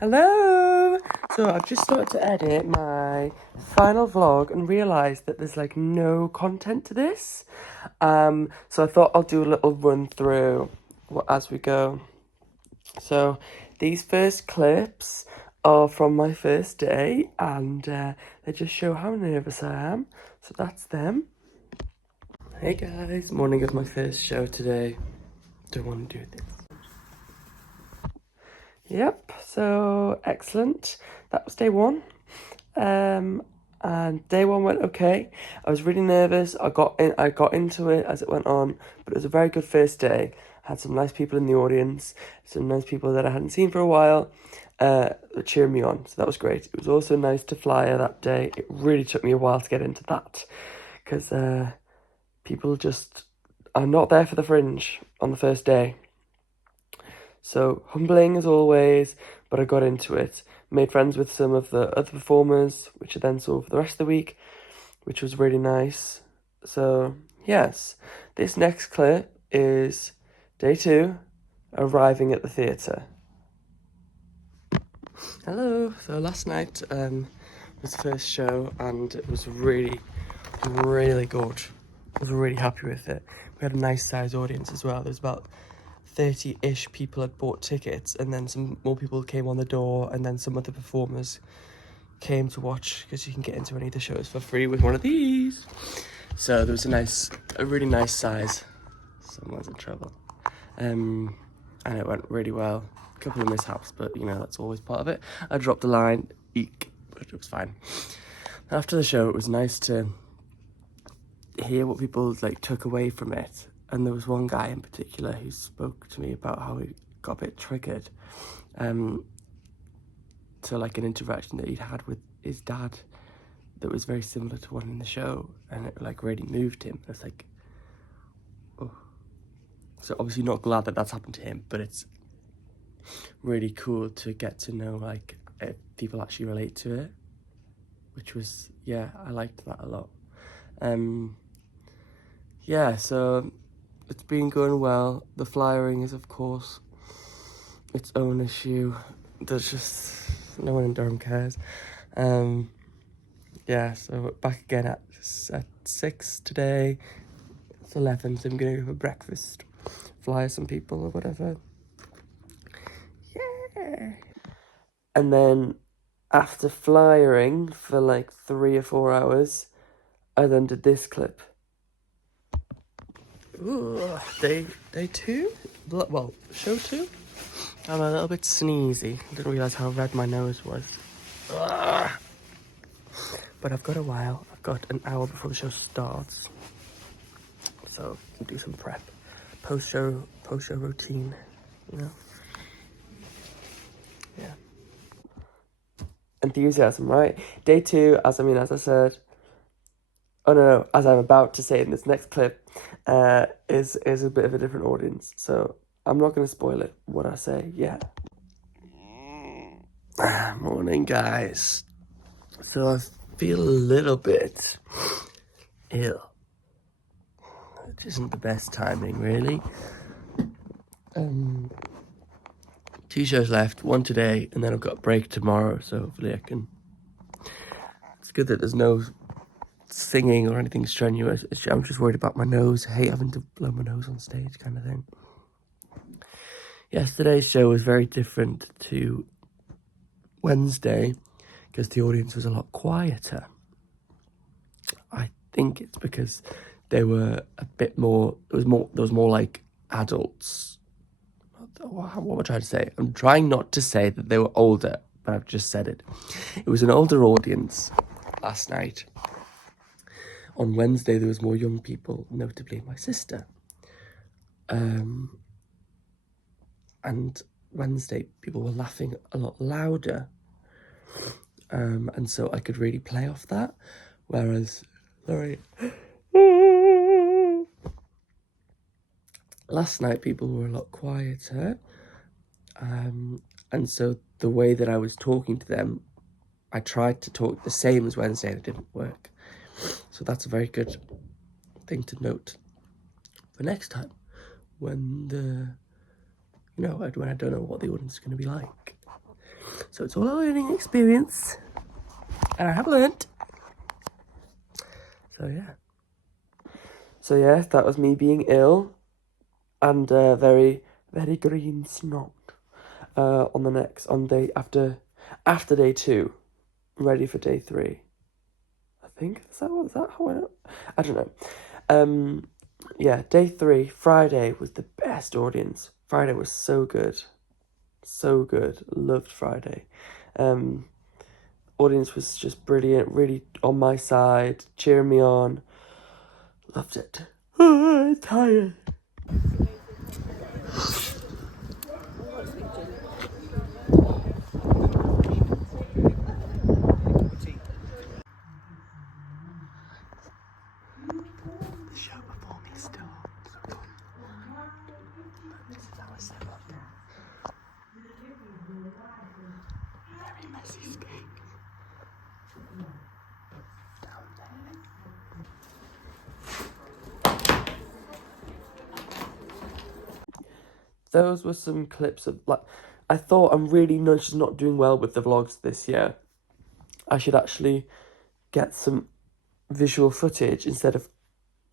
Hello! So I've just started to edit my final vlog and realised that there's like no content to this. So I thought I'll do a little run through as we go. So these first clips are from my first day and they just show how nervous I am. So that's them. Hey guys, morning of my first show today. Don't want to do this. Yep, so excellent. That was day one. And day one went okay. I was really nervous. I got into it as it went on, but it was a very good first day. I had some nice people in the audience, some nice people that I hadn't seen for a while, cheering me on. So that was great. It was also nice to flyer that day. It really took me a while to get into that because people just are not there for the Fringe on the first day. So humbling as always, but I got into it. Made friends with some of the other performers, which I then saw for the rest of the week, which was really nice. So yes, this next clip is day 2, arriving at the theatre. Hello. So last night was the first show and it was really, really good. I was really happy with it. We had a nice size audience as well. There's about 30-ish people had bought tickets, and then some more people came on the door, and then some other performers came to watch because you can get into any of the shows for free with one of these. So there was a really nice size. Someone's in trouble. And it went really well. A couple of mishaps, but you know, that's always part of it. I dropped a line, eek, but it was fine. After the show, it was nice to hear what people like took away from it. And there was one guy in particular who spoke to me about how he got a bit triggered to like an interaction that he'd had with his dad that was very similar to one in the show, and it like really moved him. It's like, oh. So obviously not glad that that's happened to him, but it's really cool to get to know like if people actually relate to it, which was, yeah, I liked that a lot. Yeah, so it's been going well. The flyering is, of course, its own issue. There's just no one in Durham cares. Yeah, so we're back again at 6 today. It's 11, so I'm going to go for breakfast. Flyer some people or whatever. Yeah. And then after flyering for like 3 or 4 hours, I then did this clip. Ooh, day 2? Well, show 2? I'm a little bit sneezy. I didn't realise how red my nose was. Ugh. But I've got a while. I've got an hour before the show starts. So we'll do some prep. Post-show routine, you know? Yeah. Enthusiasm, right? Day 2, as I said, as I'm about to say in this next clip, is a bit of a different audience. So I'm not going to spoil it, what I say, yeah. Morning, guys. So I feel a little bit ill, which isn't the best timing, really. 2 shows left, 1 today, and then I've got a break tomorrow, so hopefully I can... It's good that there's no singing or anything strenuous. I'm just worried about my nose. I hate having to blow my nose on stage, kind of thing. Yesterday's show was very different to Wednesday because the audience was a lot quieter. I think it's because they were a bit more... There was more like adults. What am I trying to say? I'm trying not to say that they were older, but I've just said it. It was an older audience last night. On Wednesday, there was more young people, notably my sister. And Wednesday, people were laughing a lot louder. And so I could really play off that. Whereas, last night, people were a lot quieter. And so the way that I was talking to them, I tried to talk the same as Wednesday and it didn't work. So that's a very good thing to note for next time when when I don't know what the audience is going to be like. So it's all a learning experience. And I have learnt. So yeah, that was me being ill and very, very green snob. On day after day 2, ready for day 3. I think is that how I don't know. Yeah, day 3, Friday was the best audience. Friday was so good. So good. Loved Friday. Audience was just brilliant, really on my side, cheering me on. Loved it. I'm tired. The show before me starts. This is our setup. Very messy space. Down there. Those were some clips of, like, I thought I'm really just not doing well with the vlogs this year. I should actually get some visual footage instead of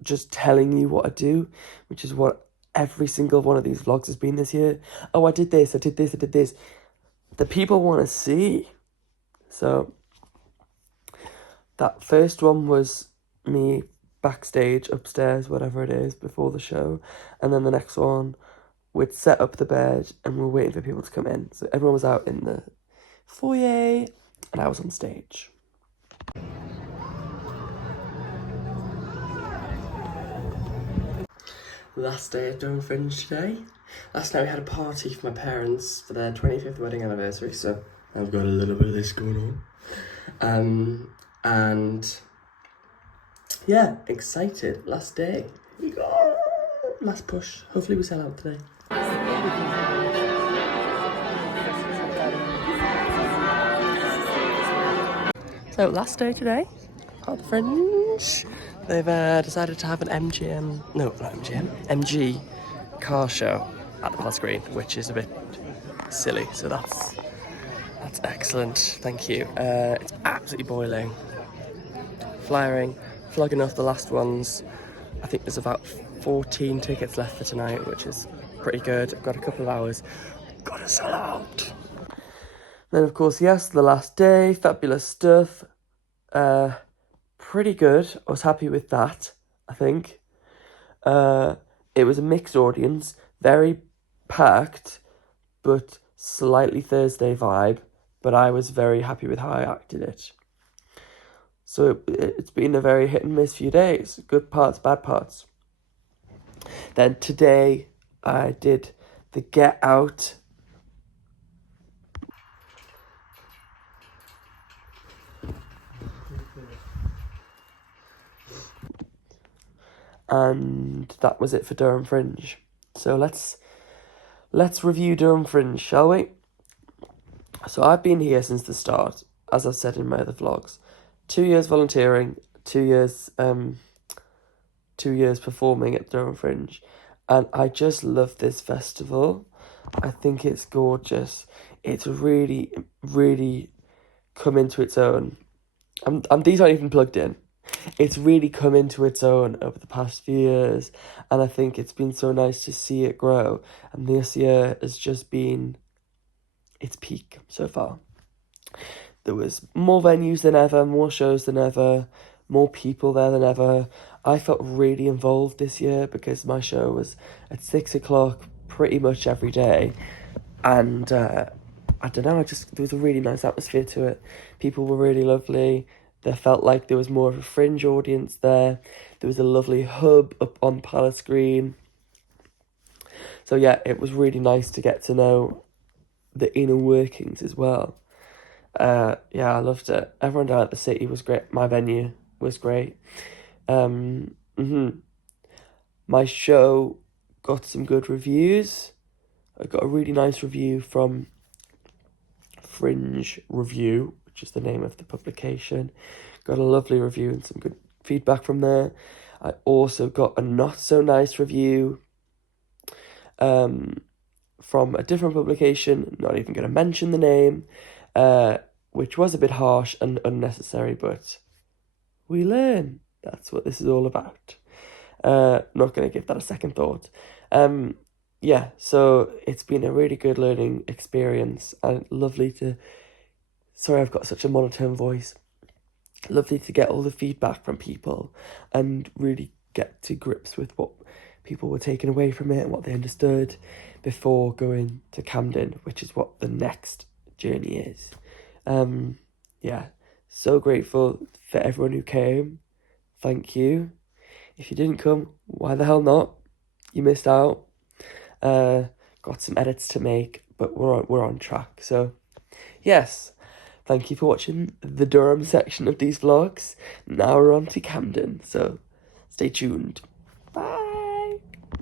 just telling you what I do, which is what every single one of these vlogs has been this year. Oh, I did this, I did this, I did this. The people want to see. So that first one was me backstage, upstairs, whatever it is, before the show. And then the next one, we'd set up the bed and we're waiting for people to come in. So everyone was out in the foyer and I was on stage. Last day at Durham Fringe today. Last night we had a party for my parents for their 25th wedding anniversary, so I've got a little bit of this going on. And yeah, excited. Last day. Last push. Hopefully we sell out today. So last day today at the Fringe. They've decided to have an MG car show at the Palace Green, which is a bit silly. So that's excellent. Thank you. It's absolutely boiling. Flogging off the last ones. I think there's about 14 tickets left for tonight, which is pretty good. I've got a couple of hours. Gotta sell out. Then, of course, yes, the last day, fabulous stuff. Pretty good. I was happy with that, I think. It was a mixed audience, very packed, but slightly Thursday vibe. But I was very happy with how I acted it. So it's been a very hit and miss few days. Good parts, bad parts. Then today I did the Get Out. And that was it for Durham Fringe. So let's review Durham Fringe, shall we? So I've been here since the start, as I've said in my other vlogs. 2 years volunteering, 2 years 2 years performing at Durham Fringe, and I just love this festival. I think it's gorgeous. It's really, really come into its own. These aren't even plugged in. It's really come into its own over the past few years, and I think it's been so nice to see it grow. And this year has just been its peak so far. There was more venues than ever, more shows than ever, more people there than ever. I felt really involved this year because my show was at 6 o'clock pretty much every day. And I don't know, there was a really nice atmosphere to it. People were really lovely. There felt like there was more of a Fringe audience there. There was a lovely hub up on Palace Green. So yeah, it was really nice to get to know the inner workings as well. Yeah, I loved it. Everyone down at the city was great. My venue was great. My show got some good reviews. I got a really nice review from Fringe Review, which is the name of the publication. Got a lovely review and some good feedback from there. I also got a not so nice review from a different publication, not even going to mention the name. which was a bit harsh and unnecessary, but we learn. That's what this is all about. Not going to give that a second thought. Yeah, so it's been a really good learning experience and lovely to. Sorry, I've got such a monotone voice. Lovely to get all the feedback from people and really get to grips with what people were taking away from it and what they understood before going to Camden, which is what the next journey is. Yeah, so grateful for everyone who came. Thank you. If you didn't come, why the hell not? You missed out. Got some edits to make, but we're on track. So, yes, thank you for watching the Durham section of these vlogs. Now we're on to Camden, so stay tuned. Bye.